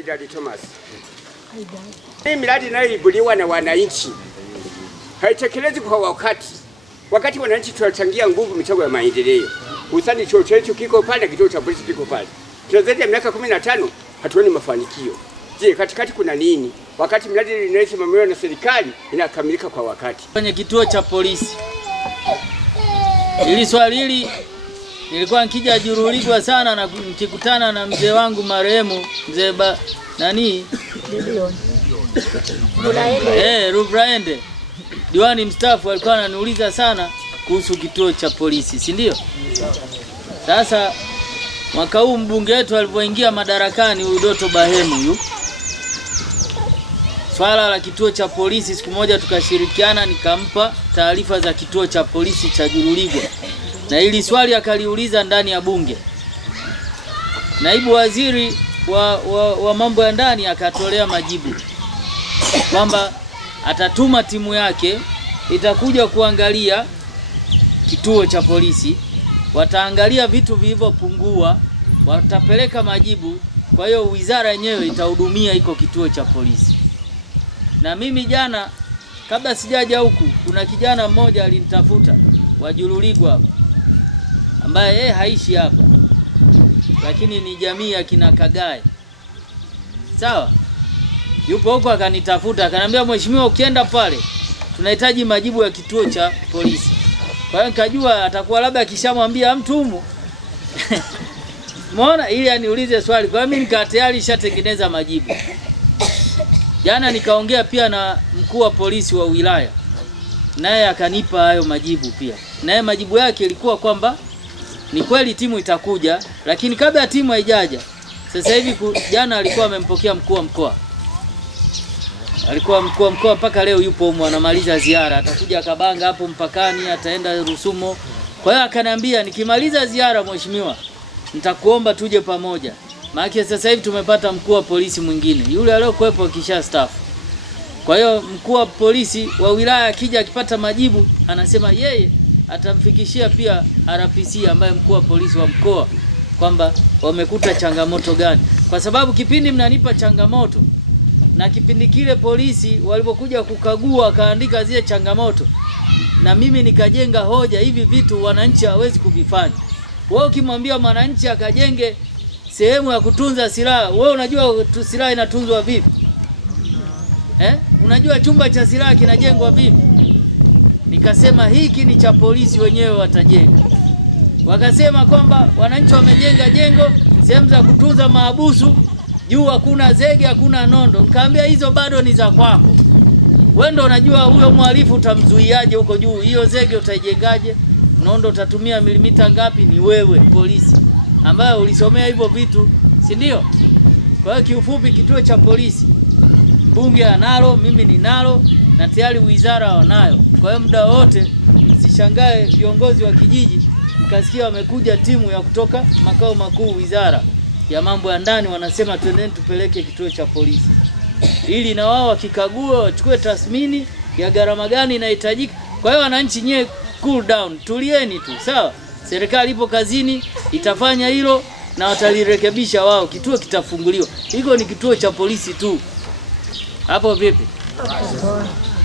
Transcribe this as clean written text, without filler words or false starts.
Haidari Thomas. Hii miradi inayoibuliwa na wananchi haitekelezi kwa wakati wananchi tunachangia nguvu michogo ya maendeleo. Hususani chuo chetu kiko pale, kituo cha polisi kiko pale. Tuna zaidi ya miaka 15 hatuoni mafanikio. Je, katikati kuna nini? Wakati miradi inayosimamiwa na serikali inakamilika kwa wakati. Kwenye kituo cha polisi. Ili swali hili nilikuwa nikija Juruligwa sana na nikikutana na mzee wangu marehemu mzee Rubraende diwani mstaafu, alikuwa ananiuliza sana kuhusu kituo cha polisi, si ndio? Sasa mwaka huu mbunge wetu alipoingia madarakani Doto Bahemu swala la kituo cha polisi, siku moja tukashirikiana, nikampa taarifa za kituo cha polisi cha Juruligwa, na hili swali akaliuliza ndani ya bunge. Naibu waziri wa mambo ya ndani akatolea majibu kwamba atatuma timu yake itakuja kuangalia kituo cha polisi, wataangalia vitu vilivyopungua, watapeleka majibu. Kwa hiyo wizara yenyewe itahudumia iko kituo cha polisi. Na mimi jana kabla sijaja huku, kuna kijana mmoja alinitafuta wa Juruligwa hapa, ambaye haishi hapa lakini ni jamii ya kina Kagae. Sawa? Yupo huko, akanitafuta akaniambia, mheshimiwa, ukienda pale tunahitaji majibu ya kituo cha polisi. Kwa hiyo nikajua atakuwa labda akishamwambia mtu humu umeona, ili aniulize swali. Kwa hiyo mimi nikatayari nishatengeneza majibu. Jana nikaongea pia na mkuu wa polisi wa wilaya, naye akanipa hayo majibu pia. Naye majibu yake ilikuwa kwamba ni kweli timu itakuja, lakini kabla timu haijaja, sasa hivi jana alikuwa amempokea mkuu wa mkoa. Alikuwa mkuu wa mkoa mpaka leo yupo huko anamaliza ziara, atakuja Kabanga hapo mpakani, ataenda Rusumo. Kwa hiyo akaniambia, nikimaliza ziara mheshimiwa, nitakuomba tuje pamoja. Maana sasa hivi tumepata mkuu wa polisi mwingine, yule aliyokuepo kisha staff. Kwa hiyo mkuu wa polisi wa wilaya akija akipata majibu, anasema yeye atamfikishia pia RPC ambaye mkuu wa polisi wa mkoa kwamba wamekuta changamoto gani. Kwa sababu kipindi mnanipa changamoto na kipindi kile polisi walipokuja kukagua akaandika zile changamoto, na mimi nikajenga hoja, hivi vitu wananchi hawezi kuvifanya. Wewe ukimwambia mwananchi akajenge sehemu ya kutunza silaha, wewe unajua silaha inatunzwa vipi? Unajua chumba cha silaha kinajengwa vipi? Nikasema hiki ni cha polisi, wenyewe watajenga. Wakasema kwamba wananchi wamejenga jengo, sehemu za kutunza mahabusu, juu hakuna zege, hakuna nondo. Nikamwambia hizo bado ni za kwako. Wewe ndio unajua huyo mhalifu utamzuiaje huko juu. Hiyo zege utaijengaje? Nondo utatumia milimita ngapi? Ni wewe polisi ambaye ulisomea hivyo vitu, si ndio? Kwa hiyo kiufupi, kituo cha polisi mbunge analo, mimi ninalo, na tayari wizara wanayo. Kwa hiyo muda wote msishangae viongozi wa kijiji mkasikia wamekuja timu ya kutoka makao makuu wizara ya mambo ya ndani, wanasema twendeni tupeleke kituo cha polisi, ili na wao wakikagua wachukue tathmini ya gharama gani inahitajika. Kwa hiyo wananchi nyewe cool down, tulieni tu, sawa? Serikali ipo kazini, itafanya hilo na watalirekebisha wao, kituo kitafunguliwa. Hiko ni kituo cha polisi tu. Hapo vipi?